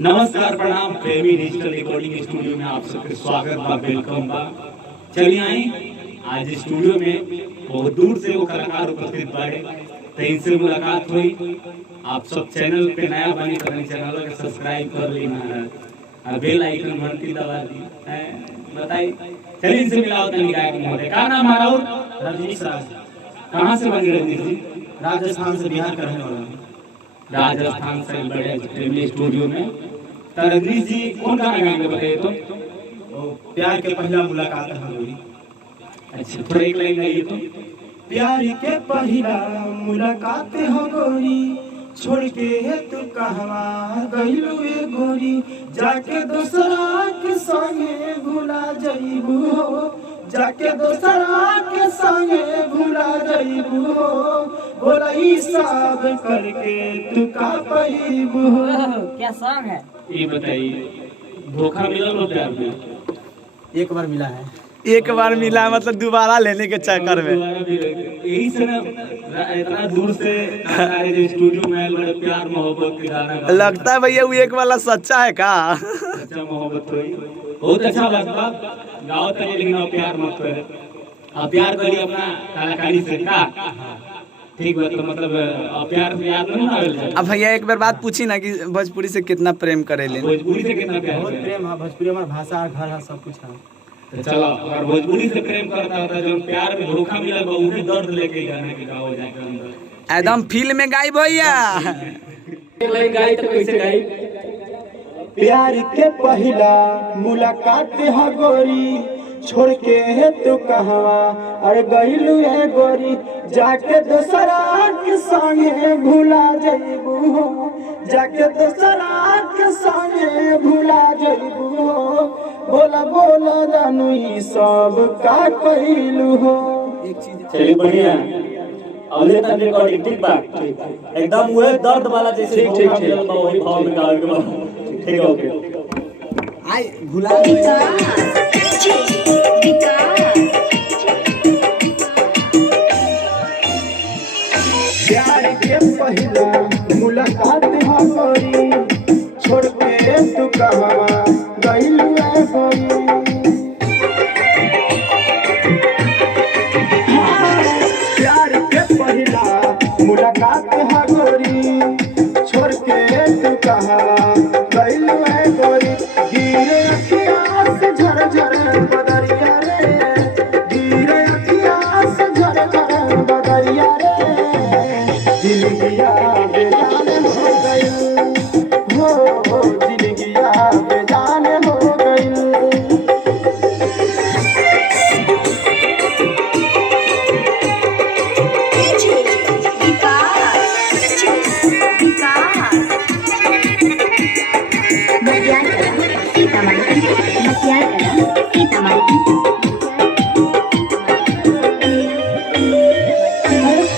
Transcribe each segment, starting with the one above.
नमस्कार प्रणाम प्रेमी डिजिटल रिकॉर्डिंग स्टूडियो में आप सबके स्वागत बा, वेलकम बा। चलिए आई आज स्टूडियो में बहुत दूर से वो कलाकार उपस्थित बाड़े, तो इनसे मुलाकात हुई। आप सब चैनल पे नया बनी करें, चैनल के सब्सक्राइब कर ली महाराज, बेल आइकन घंटी दबा दी। बताइए, चलिए इनसे मिलाओ तनी गायक महोदय। का नाम हमारा? और रजनीश राज। कहाँ से बने रजनीश जी? राजस्थान से बिहार का रहने वाला हूँ। राजस्थान से बड़े प्रेमी स्टूडियो में। तो रजनीश जी कौन गाना गाएंगे बताइए तो? प्यार के पहला मुलाकात है गोरी। अच्छा, थोड़ा एक लाइन गाइए तो। प्यार के पहला मुलाकात हो गोरी, छोड़ के तू कहवा गइलू ए गोरी, जाके दोसरा के संगे भुला जइबू हो, जाके दोसरा के संगे भुला जइबू हो, बोला हिसाब करके तू का पाइबू हो। क्या सॉन्ग है? ये बताइए, धोखा मिला लो प्यार में? एक बार मिला है। एक बार मिला मतलब दोबारा लेने के चक्कर में। यही से ना इतना दूर से स्टूडियो में बड़े प्यार मोहब्बत के गाना लगता है भैया वो एक वाला सच्चा है का? अच्छा मोहब्बत हुई, बहुत अच्छा लगता। गाओ तो लेकिन आप प्यार मत करे, आप प्यार करिए अपना कलाकारी से का। ठीक बात, तो मतलब आप प्यार से याद नहीं आवेल जाए। अब भैया एक बार बात पूछी ना कि भोजपुरी से कितना प्रेम करेले? भोजपुरी से कितना प्यार बहुत है? प्रेम है, भोजपुरी हमारा भाषा घर है, सब कुछ है। तो चलो, अगर भोजपुरी से प्रेम करता होता, जो प्यार में धोखा मिला वो उन्हें दर्द लेके जाने के गाओ जाके अंदर एकदम फील में गाई भैया। एक लाइन गाई तो कैसे गाई? प्यार के पहला मुलाकात है गोरी, छोड़ के तू कहवा अरे गइलू ए गोरी, जाके दोसरा के संगे भुला जइबू हो, जाके दोसरा के संगे भुला जइबू हो, बोला बोला जानू ई सब का कइलू हो। एक चीज चलिए बढ़िया, अगले तक रिकॉर्डिंग ठीक बा, एकदम वो दर्द वाला जैसे ठीक वही भाव में गावे के बा। ठीक है, ओके। आई भुला प्यार के पहला मुलाकात है गोरी, छोड़ के तू कहवा गइलू ए गोरी। प्यार के पहला मुलाकात है गोरी, छोड़ के तू कहवा गइलू ए गोरी, गिरे अखियाँ से झरझर बदरिया रे, गिरे अखियाँ से झरझर बदरिया रे, जिंदगिया बेजान हो गई हो, जिंदगिया बेजान हो गई।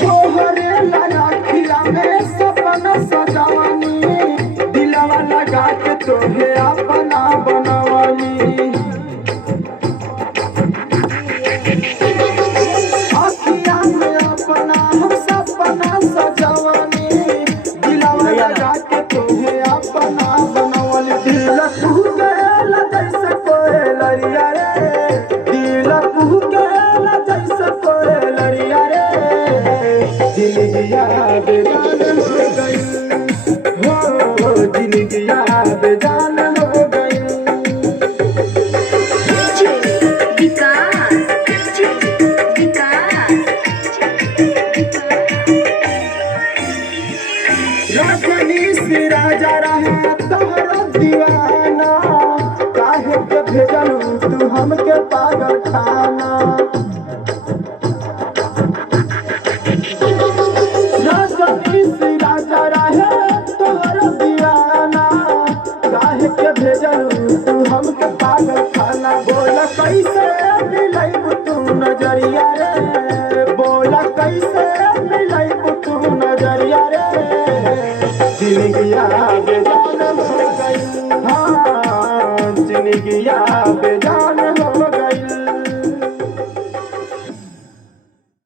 तोहरे लड़ाखिया में सपना सजावनी, दिलवा लगा के तोहे अपना बनवली, अखिया में अपना हम सपना सजावनी, दिलवा लगा के तोहे अपना बनवली, दिल तू गेला जैसे कोयलरिया रे, दिल तू गेला जैसे कोयलरिया रे, जिंदगिया बेजान हो गई हो, जिंदगिया बेजान हो गई। रजनीश राजा रहे तोहरा दीवाना, काहे के भेजलू तू हमके पागल खाना। रजनीश राजा रहे तोहरा दीवाना, काहे के भेजलू तू हमके पागल खाना, बोला कैसे मिलैबू तू नजरिया रे, बोला कैसे मिलैबू